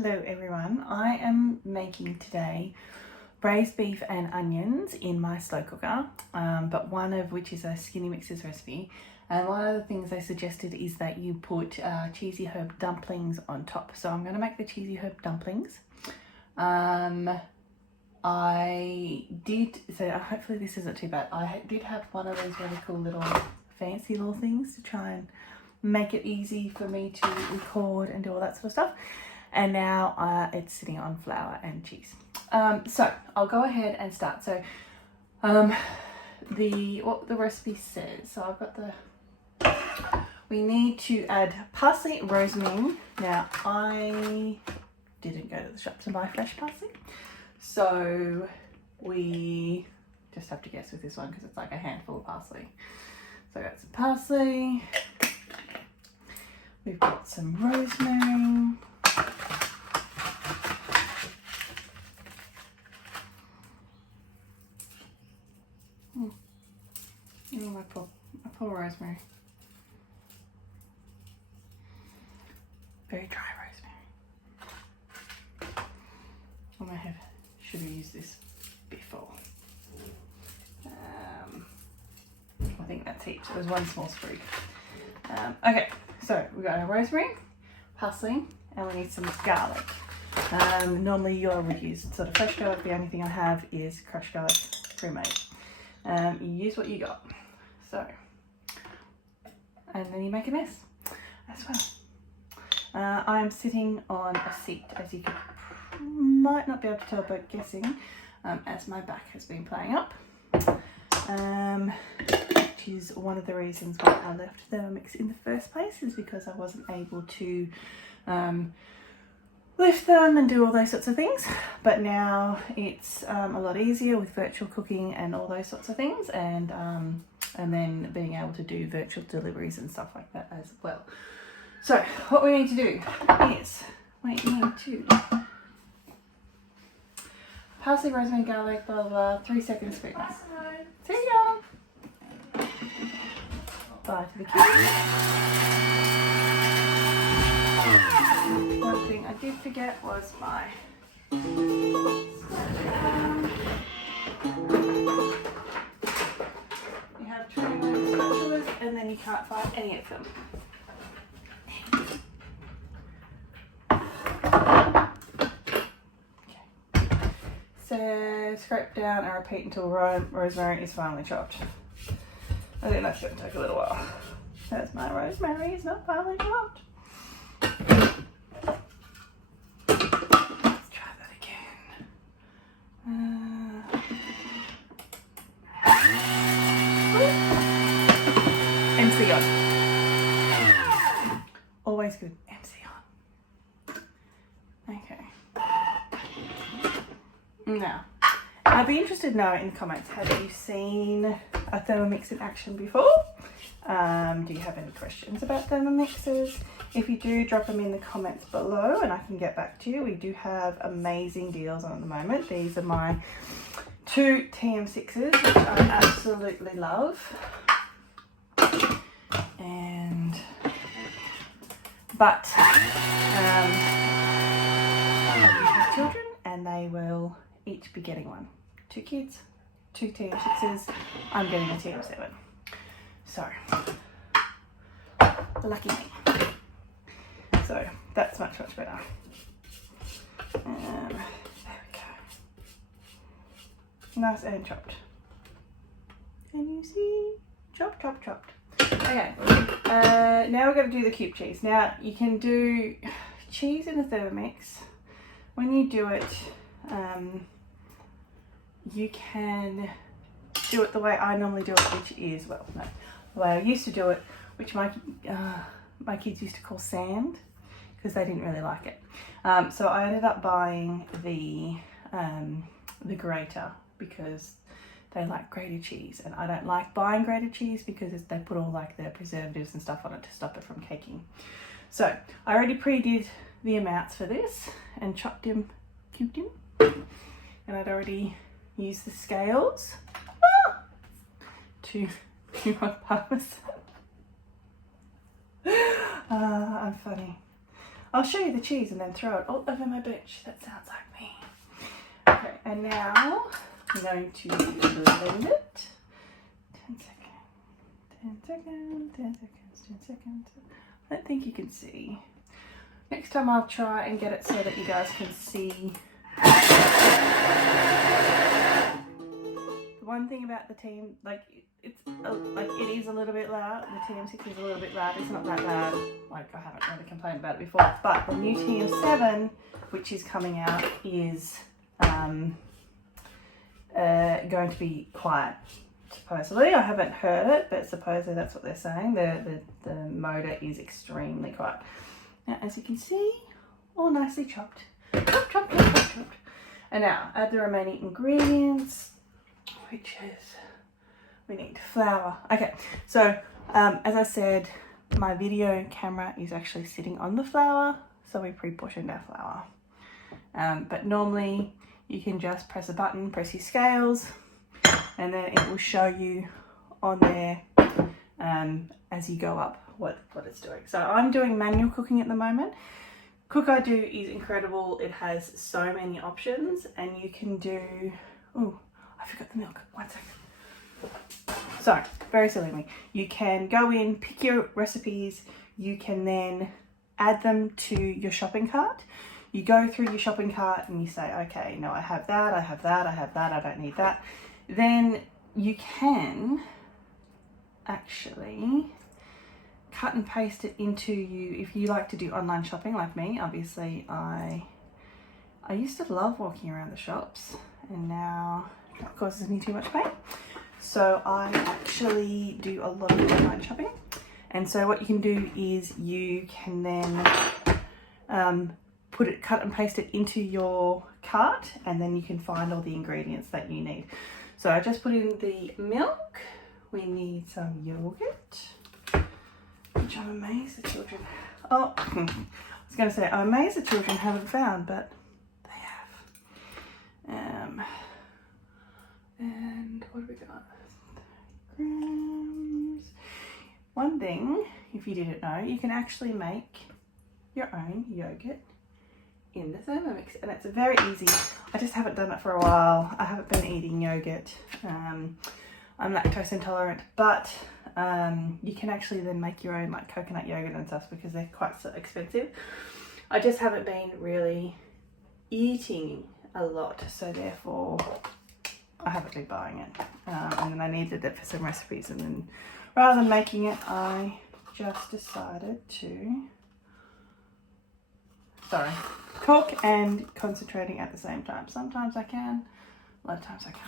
Hello everyone, I am making today braised beef and onions in my slow cooker, but one of which is a Skinny Mixers recipe. And one of the things they suggested is that you put cheesy herb dumplings on top. So I'm going to make the cheesy herb dumplings. I did, so hopefully this isn't too bad. I did have one of these really cool little fancy little things to try and make it easy for me to record and do all that sort of stuff. And now it's sitting on flour and cheese. So I'll go ahead and start. So what the recipe says, so I've got we need to add parsley, rosemary. Now I didn't go to the shops and buy fresh parsley, so we just have to guess with this one because it's like a handful of parsley. So I got some parsley, we've got some rosemary, oh, my poor rosemary. Very dry rosemary. Should have used this before. I think that's heaps. There's one small sprig. Okay, so we've got our rosemary, parsley, and we need some garlic. Normally I would use sort of fresh garlic. The only thing I have is crushed garlic pre-made. You use what you got. So, and then you make a mess as well. I'm sitting on a seat, as you might not be able to tell by guessing, as my back has been playing up, which is one of the reasons why I left Thermomix in the first place, is because I wasn't able to lift them and do all those sorts of things. But now it's a lot easier with virtual cooking and all those sorts of things, and then being able to do virtual deliveries and stuff like that as well. So what we need to do is we need to parsley, rosemary, garlic, blah blah blah, 3 seconds sweetness. See ya. Bye to the kids. One thing I did forget was my you have 20 spatulas and then you can't find any of them. So scrape down and repeat until rosemary is finely chopped. I think that's going to take a little while. That's my rosemary, it's not finely chopped. Let's try that again. MC on. Always good. MC on. Okay. Now, I'd be interested to know in the comments, have you seen a Thermomix in action before? Do you have any questions about Thermomixes? If you do, drop them in the comments below and I can get back to you. We do have amazing deals on at the moment. These are my 2 TM6s, which I absolutely love. But I do have children and they will each be getting one. 2 kids, 2 TM6s, I'm getting a TM7. So, lucky me. So, that's much, much better. There we go. Nice and chopped. Can you see? Chopped, chopped, chopped. Okay, now we're going to do the cube cheese. Now, you can do cheese in the Thermomix. When you do it, you can do it the way I normally do it, which is, well, no, the way I used to do it, which my kids used to call sand, because they didn't really like it. So I ended up buying the grater because they like grated cheese, and I don't like buying grated cheese because they put all like their preservatives and stuff on it to stop it from caking. So I already pre-did the amounts for this and chopped him, cubed him, and I'd already used the scales to do my parmesan. I'm funny. I'll show you the cheese and then throw it all over my bench. That sounds like me. Okay, and now I'm going to blend it. 10 seconds, 10 seconds, 10 seconds, 10 seconds. I don't think you can see. Next time I'll try and get it so that you guys can see. The one thing about the team, like it is a little bit loud. The TM6 is a little bit loud. It's not that loud. Like I haven't really complained about it before. But the new TM7, which is coming out, is going to be quiet. Supposedly, I haven't heard it, but supposedly that's what they're saying. The motor is extremely quiet. Now, as you can see, all nicely chopped. Chop, chop, chop, chop, chopped. And now, add the remaining ingredients, which is, we need flour. Okay, so as I said, my video camera is actually sitting on the flour, so we pre-portioned our flour. But normally, you can just press a button, press your scales, and then it will show you on there as you go up what it's doing. So I'm doing manual cooking at the moment. Cook I Do is incredible. It has so many options, and you can do, oh, I forgot the milk, 1 second. So, very silly of me. You can go in, pick your recipes, you can then add them to your shopping cart. You go through your shopping cart and you say, okay, no, I have that, I have that, I have that, I don't need that. Then you can actually cut and paste it into you. If you like to do online shopping like me, obviously I used to love walking around the shops, and now it causes me too much pain. So I actually do a lot of online shopping. And so what you can do is you can then cut and paste it into your cart, and then you can find all the ingredients that you need. So I just put in the milk. We need some yogurt, which I'm amazed the children, oh, I was going to say, I'm amazed the children haven't found, but they have. And what have we got? 30 grams. One thing, if you didn't know, you can actually make your own yogurt in the Thermomix, and it's very easy. I just haven't done it for a while. I haven't been eating yogurt. I'm lactose intolerant, but you can actually then make your own like coconut yogurt and stuff because they're quite so expensive. I just haven't been really eating a lot, so therefore I haven't been buying it. And then I needed it for some recipes, and then rather than making it, I just decided to cook and concentrating at the same time. Sometimes I can, a lot of times I can't.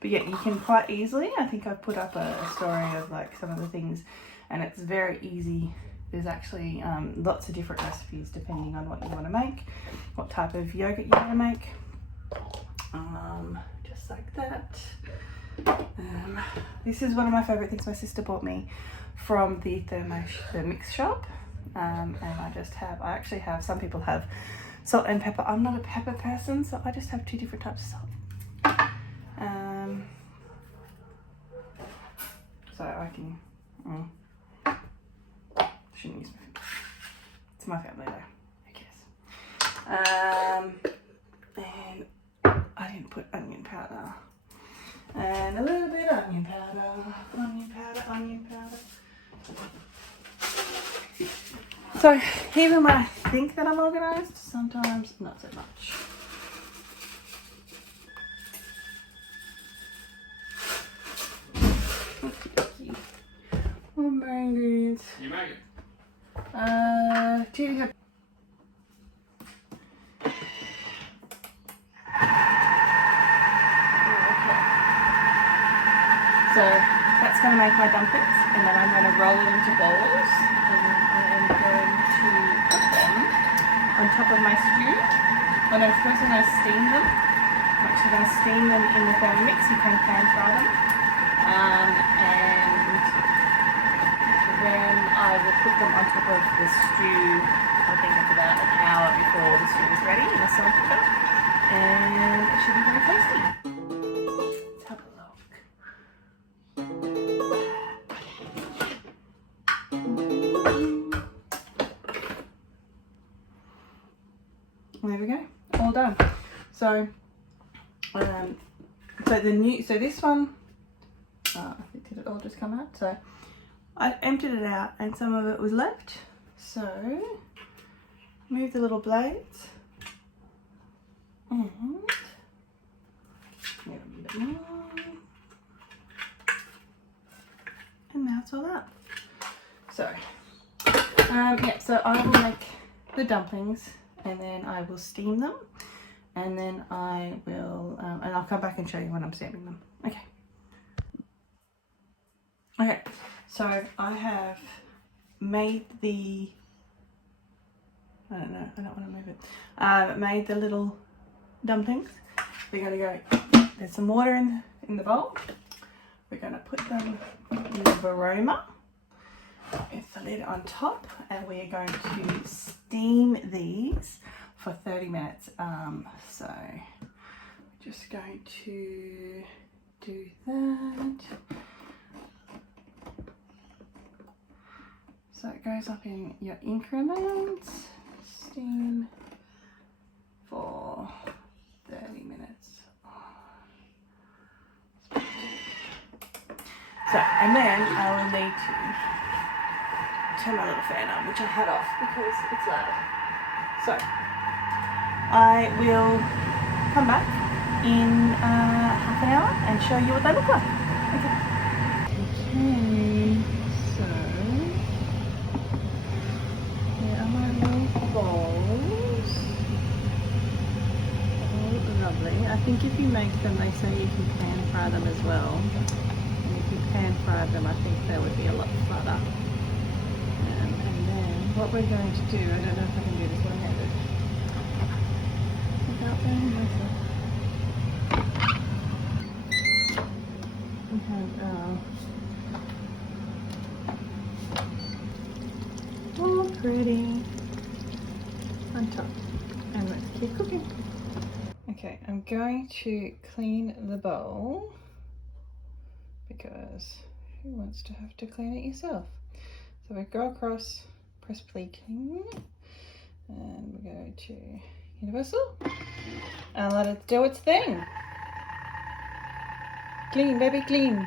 But yeah, you can quite easily, I think I've put up a story of like some of the things, and it's very easy. There's actually lots of different recipes depending on what you want to make, what type of yogurt you want to make. Just like that. This is one of my favorite things my sister bought me from the Thermomix shop. And I actually have, some people have salt and pepper. I'm not a pepper person, so I just have 2 different types of salt. So I can, shouldn't use my finger. It's my family though, who cares? And I didn't put onion powder. And a little bit of onion powder, onion powder, onion powder. So even when I think that I'm organised, sometimes not so much. Okie dokie. More ingredients. You make it. Do you have? So that's going to make my dumplings, and then I'm going to roll it into balls, and then I am going to put them on top of my stew. When I'm first going to steam them. I'm actually going to steam them in the Thermomix. You can pan fry them, and then I will put them on top of the stew. I think it's about an hour before the stew is ready in a slow cooker, and it should be very tasty. Let's have a look. And there we go, all done. So, so this one, did it all just come out? So I emptied it out and some of it was left. So move the little blades and get a bit more. And that's all that. So yeah, so I will make the dumplings and then I will steam them, and then I will and I'll come back and show you when I'm steaming them. Okay. Okay, so I have made the, I don't want to move it, made the little dumplings. We're going to go, there's some water in the bowl. We're going to put them in the varoma with the lid on top, and we are going to steam these for 30 minutes. So just going to do that. So it goes up in your increments. Steam for 30 minutes. So, and then I will need to turn my little fan on, which I had off because it's loud. So, I will come back in half an hour and show you what they look like. Okay, so here are my little balls. Oh, lovely. I think if you make them, they say you can pan fry them as well. Pan fry them, I think they would be a lot flatter. And then what we're going to do, I don't know if I can do this one-handed. Without burning myself. We have our all pretty on top. And let's keep cooking. Okay, I'm going to clean the bowl, because who wants to have to clean it yourself? So we go across, press play clean, and we go to universal and let it do its thing. Clean, baby, clean.